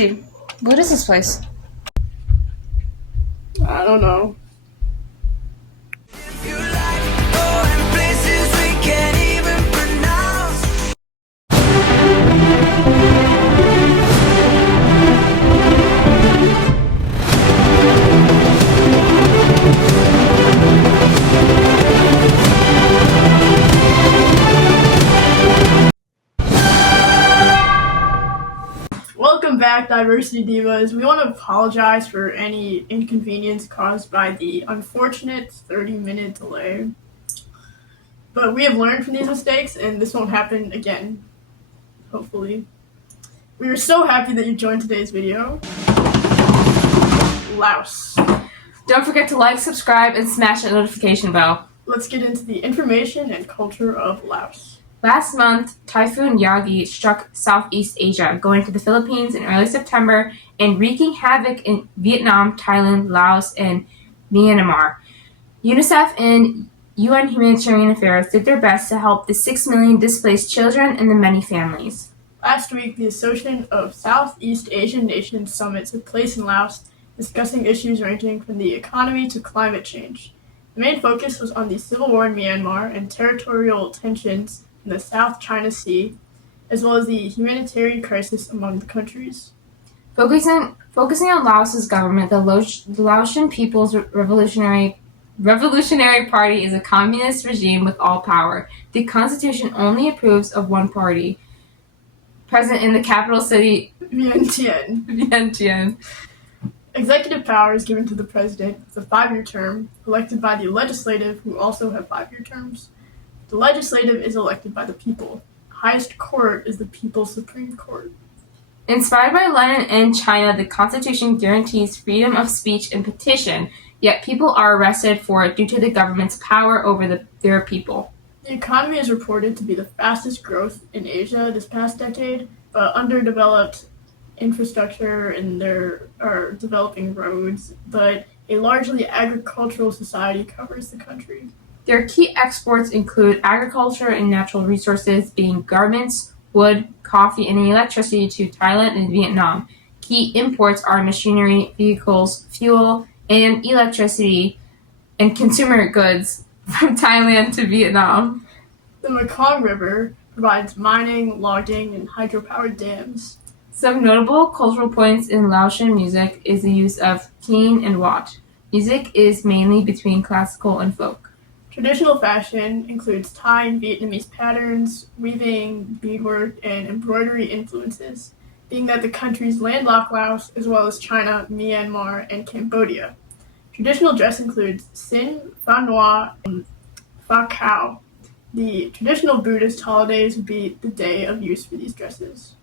you? What is this place? I don't know. Welcome back, Diversity Divas. We want to apologize for any inconvenience caused by the unfortunate 30-minute delay. But we have learned from these mistakes, and this won't happen again, hopefully. We are so happy that you joined today's video. Laos. Don't forget to like, subscribe, and smash that notification bell. Let's get into the information and culture of Laos. Last month, Typhoon Yagi struck Southeast Asia, going to the Philippines in early September and wreaking havoc in Vietnam, Thailand, Laos, and Myanmar. UNICEF and UN Humanitarian Affairs did their best to help the 6 million displaced children and the many families. Last week, the Association of Southeast Asian Nations Summit took place in Laos, discussing issues ranging from the economy to climate change. The main focus was on the civil war in Myanmar and territorial tensions in the South China Sea, as well as the humanitarian crisis among the countries. Focusing on Laos's government, the Laotian People's Revolutionary Party is a communist regime with all power. The constitution only approves of one party. Present in the capital city, Vientiane. Executive power is given to the president with a 5-year term, elected by the legislative, who also have 5-year terms. The legislative is elected by the people. The highest court is the People's Supreme Court. Inspired by Lenin and China, the Constitution guarantees freedom of speech and petition, yet people are arrested for it due to the government's power over their people. The economy is reported to be the fastest growth in Asia this past decade, but underdeveloped infrastructure, and there are developing roads, but a largely agricultural society covers the country. Their key exports include agriculture and natural resources, being garments, wood, coffee, and electricity to Thailand and Vietnam. Key imports are machinery, vehicles, fuel, and electricity, and consumer goods from Thailand to Vietnam. The Mekong River provides mining, logging, and hydropower dams. Some notable cultural points in Laotian music is the use of keen and wat. Music is mainly between classical and folk. Traditional fashion includes Thai and Vietnamese patterns, weaving, beadwork, and embroidery influences, being that the countries landlocked Laos as well as China, Myanmar, and Cambodia. Traditional dress includes sin, fa noa, and fa kao. The traditional Buddhist holidays would be the day of use for these dresses.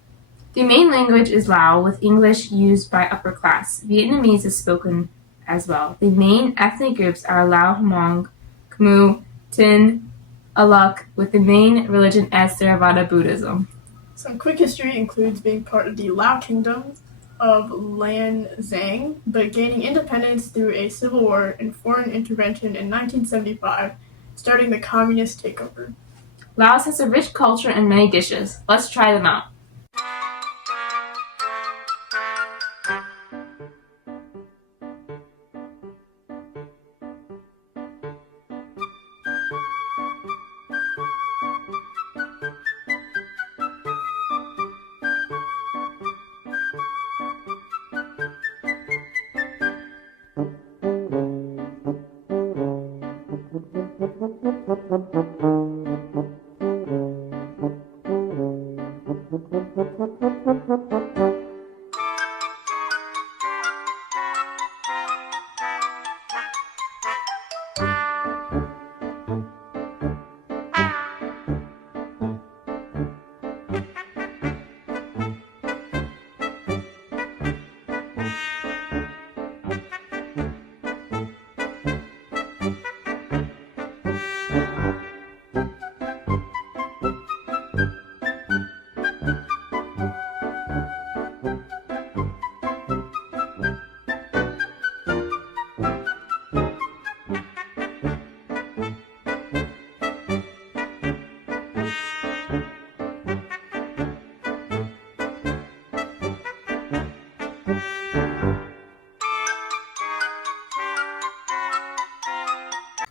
The main language is Lao, with English used by upper class. Vietnamese is spoken as well. The main ethnic groups are Lao Hmong, Khmer, Tin, Aluk, with the main religion as Theravada Buddhism. Some quick history includes being part of the Lao Kingdom of Lan Xang, but gaining independence through a civil war and foreign intervention in 1975, starting the communist takeover. Laos has a rich culture and many dishes. Let's try them out.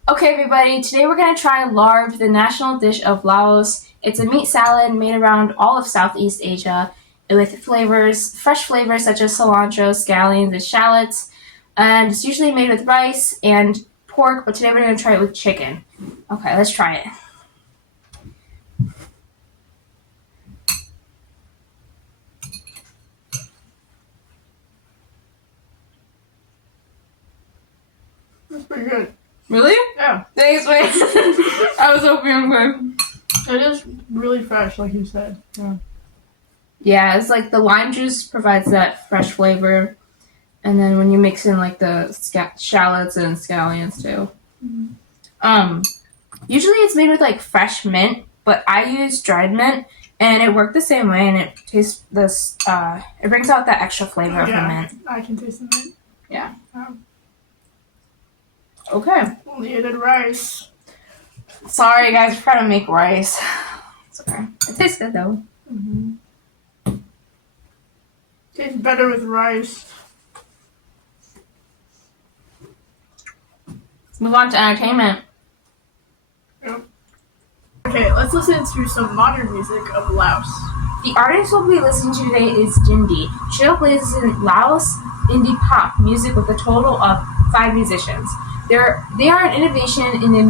Okay, everybody, today we're going to try larb, the national dish of Laos. It's a meat salad made around all of Southeast Asia with fresh flavors such as cilantro, scallions, and shallots. And it's usually made with rice and pork, but today we're going to try it with chicken. Okay, let's try it. That's pretty good. Really? Yeah. Thanks, man. I was hoping good. It is really fresh, like you said. Yeah. Yeah, it's like the lime juice provides that fresh flavor. And then when you mix in like the shallots and scallions too. Mm-hmm. Usually it's made with like fresh mint, but I use dried mint, and it worked the same way. And it tastes this. It brings out that extra flavor of the mint. I can taste the mint. Yeah. Okay. Only added rice. Sorry, guys. We're trying to make rice. Sorry. It tastes good though. Mm-hmm. Tastes better with rice. Let's move on to entertainment. Yep. Okay, let's listen to some modern music of Laos. The artist we'll be listening to today is Jindy. She plays in Laos indie pop music with a total of 5 musicians. They are an innovation in the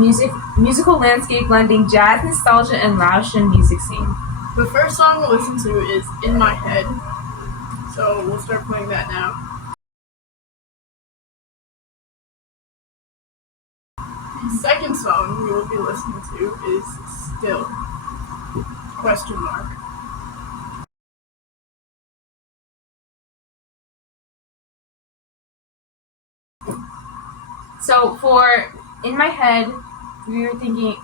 musical landscape, blending jazz, nostalgia, and Laotian music scene. The first song we'll listen to is In My Head, so we'll start playing that now. The second song we will be listening to is Still, question mark. So for In My Head, we were thinking...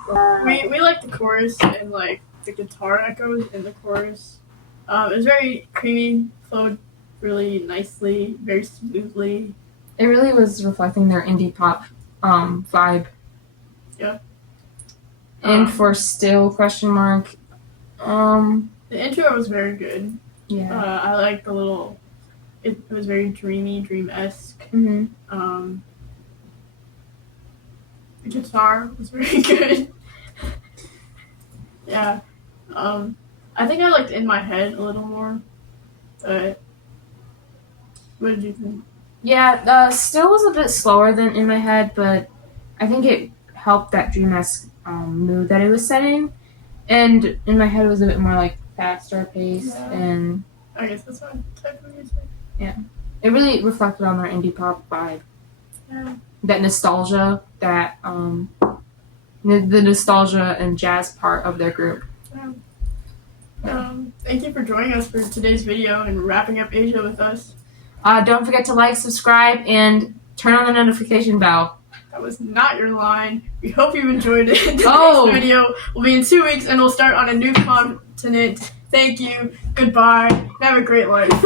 We like the chorus and like the guitar echoes in the chorus. It was very creamy, flowed really nicely, very smoothly. It really was reflecting their indie pop vibe. Yeah. And for Still, question mark, the intro was very good. Yeah. I like the little... It was very dreamy, dream-esque. Mm-hmm. The guitar was very good. Yeah. I think I liked In My Head a little more. But what did you think? Yeah, Still was a bit slower than In My Head, but I think it helped that dream-esque mood that it was setting. And In My Head was a bit more like faster paced, and I guess that's what type of music. Yeah. It really reflected on their indie pop vibe. Yeah. That nostalgia, that the nostalgia and jazz part of their group. Yeah. Thank you for joining us for today's video and wrapping up Asia with us. Don't forget to like, subscribe, and turn on the notification bell. That was not your line. We hope you enjoyed it. Today's video will be in 2 weeks, and we'll start on a new continent. Thank you. Goodbye. Have a great life.